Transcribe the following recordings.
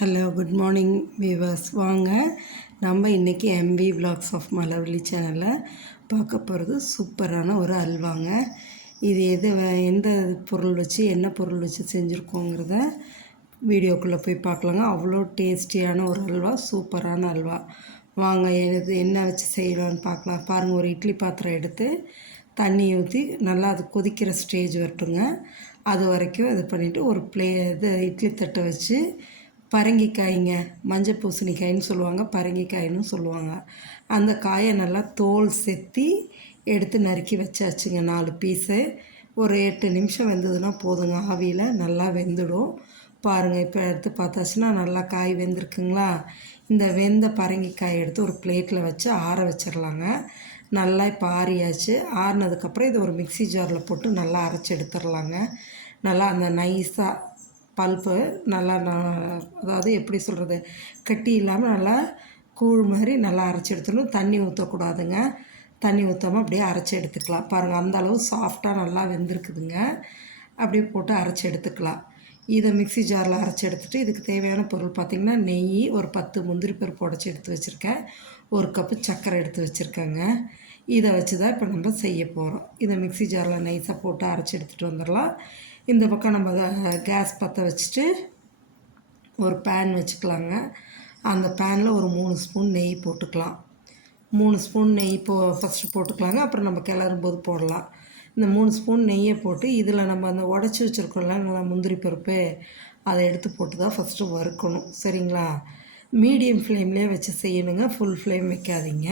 Hello good morning viewers வாங்க நம்ம இன்றைக்கி எம்வி vlogs ஆஃப் மலவழி சேனலில் பார்க்க போகிறது சூப்பரான ஒரு அல்வாங்க. இது எது வ- எந்த பொருள் வச்சு என்ன பொருள் வச்சு செஞ்சுருக்கோங்கிறத வீடியோக்குள்ளே போய் பார்க்கலாங்க. அவ்வளோ டேஸ்டியான ஒரு அல்வா சூப்பரான அல்வா. வாங்க எது என்ன வச்சு செய்யலாம்னு பார்க்கலாம். பாருங்கள் ஒரு இட்லி பாத்திரம் எடுத்து தண்ணி ஊற்றி நல்லா அது கொதிக்கிற ஸ்டேஜ் வரட்டுங்க. அது வரைக்கும் இது பண்ணிவிட்டு ஒரு ப்ளே இது இட்லி தட்டை வச்சு பரங்கிக்காய்ங்க மஞ்சள் பூசணிக்காயின்னு சொல்லுவாங்க பரங்கிக்காயின்னு சொல்லுவாங்க. அந்த காயை நல்லா தோல் செத்தி எடுத்து நறுக்கி வச்சாச்சுங்க நாலு பீஸு ஒரு எட்டு நிமிஷம் வெந்ததுன்னா போதுங்க ஆவியில் நல்லா வெந்துடும். பாருங்கள் இப்போ எடுத்து பார்த்தாச்சுன்னா நல்லா காய் வெந்திருக்குங்களா? இந்த வெந்த பரங்கிக்காய் எடுத்து ஒரு பிளேட்டில் வச்சு ஆற வச்சிடலாங்க நல்லா இப்போ ஆறியாச்சு ஆறினதுக்கப்புறம் இது ஒரு மிக்ஸி ஜாரில் போட்டு நல்லா அரைச்சி எடுத்துடலாங்க நல்லா அந்த நைஸாக பல்ப்பு நல்லா நான் அதாவது எப்படி சொல்கிறது கட்டி இல்லாமல் நல்லா கூழ் மாதிரி நல்லா அரைச்சி எடுத்துடணும். தண்ணி ஊற்றக்கூடாதுங்க தண்ணி ஊற்றாமல் அப்படியே அரைச்சி எடுத்துக்கலாம். பாருங்கள் அந்த அளவு சாஃப்டாக நல்லா வெந்திருக்குதுங்க. அப்படியே போட்டு அரைச்சி எடுத்துக்கலாம். இதை மிக்ஸி ஜாரில் அரைச்சி எடுத்துகிட்டு இதுக்கு தேவையான பொருள் பார்த்திங்கன்னா நெய் ஒரு பத்து முந்திரி பருப்பு உடச்சி எடுத்து வச்சுருக்கேன். ஒரு கப்பு சர்க்கரை எடுத்து வச்சுருக்கேங்க. இதை வச்சு தான் இப்போ நம்ம செய்ய போகிறோம். இதை மிக்ஸி ஜாரில் நைஸாக போட்டு அரைச்சி எடுத்துகிட்டு வந்துடலாம். இந்த பக்கம் நம்ம கேஸ் பற்ற வச்சுட்டு ஒரு பேன் வச்சுக்கலாங்க. அந்த பேனில் ஒரு மூணு ஸ்பூன் நெய் போட்டுக்கலாம். மூணு ஸ்பூன் நெய் போ ஃபஸ்ட்டு போட்டுக்கலாங்க. அப்புறம் நம்ம கிளறும் போது போடலாம். இந்த மூணு ஸ்பூன் நெய்யை போட்டு இதில் நம்ம அந்த உடச்சி வச்சுருக்கோம்ல முந்திரி பருப்பு அதை எடுத்து போட்டு தான் ஃபஸ்ட்டு வறுக்கணும். சரிங்களா? மீடியம் ஃப்ளேம்லேயே வச்சு செய்யணுங்க. ஃபுல் ஃப்ளேம் வைக்காதீங்க.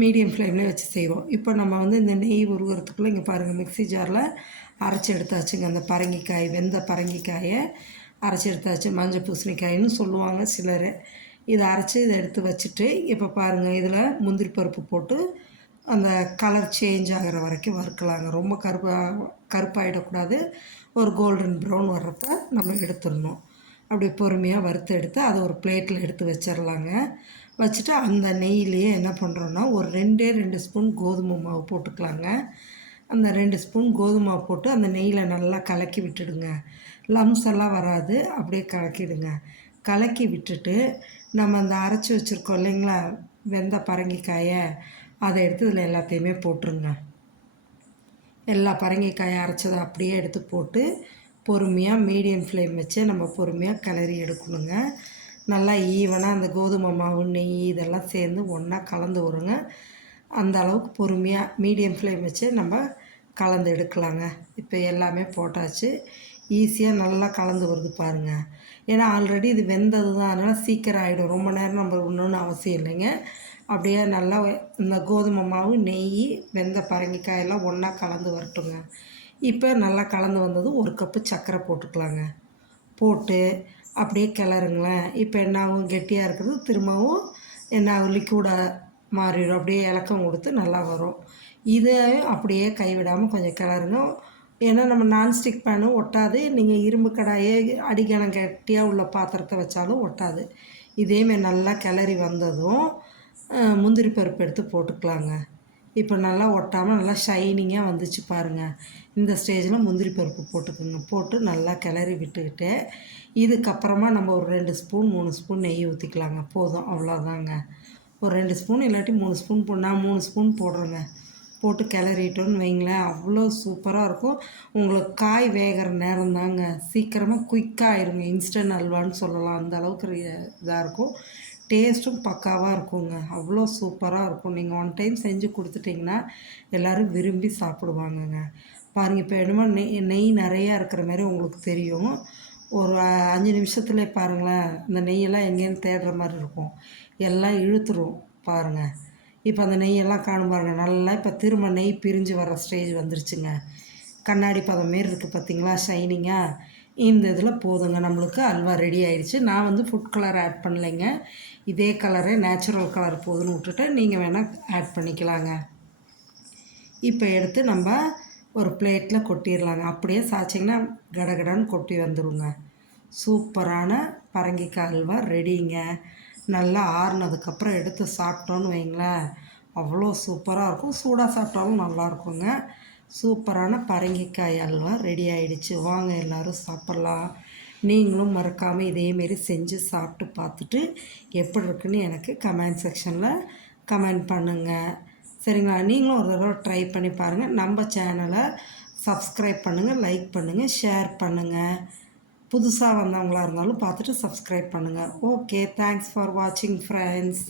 மீடியம் ஃப்ளேம்லேயே வச்சு செய்வோம். இப்போ நம்ம வந்து இந்த நெய் உருகிறதுக்குள்ளே இங்கே பாருங்கள் மிக்ஸி ஜாரில் அரைச்சி எடுத்தாச்சுங்க. அந்த பரங்கிக்காய் வெந்த பரங்கிக்காயை அரைச்சி எடுத்தாச்சு. மஞ்சள் பூசணிக்காயின்னு சொல்லுவாங்க சிலர். இதை அரைச்சி இதை எடுத்து வச்சுட்டு இப்போ பாருங்கள் இதில் முந்திரி பருப்பு போட்டு அந்த கலர் சேஞ்ச் ஆகிற வரைக்கும் வறுக்கலாங்க. ரொம்ப கருப்பாக கருப்பாயிடக்கூடாது. ஒரு கோல்டன் ப்ரௌன் வர்றப்ப நம்ம எடுத்துடணும். அப்படியே பொறுமையாக வறுத்து எடுத்து அதை ஒரு பிளேட்டில் எடுத்து வச்சிடலாங்க வச்சுட்டு அந்த நெய்யிலேயே என்ன பண்ணுறோன்னா ஒரு ரெண்டே ரெண்டு ஸ்பூன் கோதுமை மாவு போட்டுக்கலாங்க. அந்த ரெண்டு ஸ்பூன் கோதுமை மாவு போட்டு அந்த நெய்யில் நல்லா கலக்கி விட்டுடுங்க. லம்ஸ் எல்லாம் வராது அப்படியே கலக்கிடுங்க. கலக்கி விட்டுட்டு நம்ம அந்த அரைச்சி வச்சுருக்கோம் இல்லைங்களா வெந்த பரங்கிக்காயை அதை எடுத்து இதில் எல்லாத்தையுமே போட்டுருங்க. எல்லா பரங்கிக்காயை அரைச்சதை அப்படியே எடுத்து போட்டு பொறுமையாக மீடியம் ஃப்ளேம் வச்சு நம்ம பொறுமையாக கிளறி எடுக்கணுங்க. நல்லா ஈவனாக அந்த கோதுமை மாவு நெய் இதெல்லாம் சேர்ந்து ஒன்றா கலந்து வருங்க அந்த அளவுக்கு பொறுமையாக மீடியம் ஃப்ளேம் வச்சு நம்ம கலந்து எடுக்கலாங்க. இப்போ எல்லாமே போட்டாச்சு. ஈஸியாக நல்லா கலந்து வருது பாருங்கள் ஏன்னா ஆல்ரெடி இது வெந்தது தான் அதனால் சீக்கிரம் ஆகிடும் ரொம்ப நேரம் நம்ம ஒன்றுன்னு அவசியம் இல்லைங்க. அப்படியே நல்லா இந்த கோதுமை மாவு நெய் வெந்த பரங்கிக்காயெல்லாம் ஒன்றா கலந்து வரட்டுங்க. இப்போ நல்லா கலந்து வந்ததும் ஒரு கப்பு சர்க்கரை போட்டுக்கலாங்க. போட்டு அப்படியே கிளறுங்களேன். இப்போ என்ன ஆகும் கெட்டியாக இருக்கிறது திரும்பவும் என்ன ஆகும் லிக்விடாக மாறிடும். அப்படியே இலக்கம் கொடுத்து நல்லா வரும். இதை அப்படியே கைவிடாமல் கொஞ்சம் கிளறுங்க. ஏன்னா நம்ம நான்ஸ்டிக் பேனும் ஒட்டாது. நீங்கள் இரும்பு கடாயே அடிக்கணம் கட்டியாக உள்ள பாத்திரத்தை வச்சாலும் ஒட்டாது. இதேமாரி நல்லா கிளறி வந்ததும் முந்திரி பருப்பு எடுத்து போட்டுக்கலாங்க. இப்போ நல்லா ஒட்டாமல் நல்லா ஷைனிங்காக வந்துச்சு பாருங்கள் இந்த ஸ்டேஜில் முந்திரி பருப்பு போட்டுக்கோங்க. போட்டு நல்லா கிளறி விட்டுக்கிட்டு இதுக்கப்புறமா நம்ம ஒரு ரெண்டு ஸ்பூன் மூணு ஸ்பூன் நெய் ஊற்றிக்கலாங்க போதும் அவ்வளோதாங்க ஒரு ரெண்டு ஸ்பூன் இல்லாட்டி மூணு ஸ்பூன் போ நான் மூணு ஸ்பூன் போடுறேங்க. போட்டு கிளறிட்டோன்னு வைங்களேன் அவ்வளோ சூப்பராக இருக்கும். உங்களுக்கு காய் வேகிற நேரம் தாங்க. சீக்கிரமாக குயிக்காக ஆயிருங்க. இன்ஸ்டன்ட் அல்வான்னு சொல்லலாம். அந்த அளவுக்கு இதாக இருக்கும். டேஸ்ட்டும் பக்காவாக இருக்குங்க. அவ்வளோ சூப்பராக இருக்கும். நீங்கள் ஒன் டைம் செஞ்சு கொடுத்துட்டிங்கன்னா எல்லோரும் விரும்பி சாப்பிடுவாங்கங்க. பாருங்கள் இப்போ என்னமோ நெய் நெய் நிறையா இருக்கிற மாதிரி உங்களுக்கு தெரியும். ஒரு அஞ்சு நிமிஷத்துல பாருங்களேன் இந்த நெய்யெல்லாம் எங்கேன்னு தேடுற மாதிரி இருக்கும். எல்லாம் இழுத்துரும் பாருங்கள் இப்போ அந்த நெய்யெல்லாம் காணும் பாருங்கள் நல்லா இப்போ திரும்ப நெய் பிரிஞ்சு வர ஸ்டேஜ் வந்துருச்சுங்க. கண்ணாடி பதம் மாரி இருக்குது பார்த்தீங்களா ஷைனிங்காக இந்த இதில் போதுங்க. நம்மளுக்கு அல்வா ரெடி ஆயிடுச்சு. நான் வந்து ஃபுட் கலர் ஆட் பண்ணலைங்க. இதே கலரே நேச்சுரல் கலர் போதுன்னு விட்டுட்டு நீங்கள் வேணால் ஆட் பண்ணிக்கலாங்க. இப்போ எடுத்து நம்ம ஒரு பிளேட்டில் கொட்டிடலாங்க. அப்படியே சாய்ச்சிங்கன்னா கடகடன்னு கொட்டி வந்துடுங்க சூப்பரான பரங்கிக்காய் அல்வா ரெடிங்க நல்லா ஆறுனதுக்கப்புறம் எடுத்து சாப்பிட்டோன்னு வைங்களேன். அவ்வளோ சூப்பராக இருக்கும். சூடாக சாப்பிட்டாலும் நல்லா இருக்குங்க. சூப்பரான பரங்கிக்காய் அல்வா ரெடி ஆயிடுச்சு. வாங்க எல்லோரும் சாப்பிட்லாம். நீங்களும் மறக்காமல் இதேமாரி செஞ்சு சாப்பிட்டு பார்த்துட்டு எப்படி இருக்குன்னு எனக்கு கமெண்ட் செக்ஷனில் கமெண்ட் பண்ணுங்கள் சரிங்களா? நீங்களும் ஒரு தடவை ட்ரை பண்ணி பாருங்கள் நம்ம சேனலை சப்ஸ்கிரைப் பண்ணுங்கள் லைக் பண்ணுங்கள் ஷேர் பண்ணுங்கள் புதுசாக வந்தவங்களாக இருந்தாலும் பார்த்துட்டு சப்ஸ்கிரைப் பண்ணுங்கள் ஓகே தேங்க்ஸ் ஃபார் வாட்சிங் ஃப்ரெண்ட்ஸ்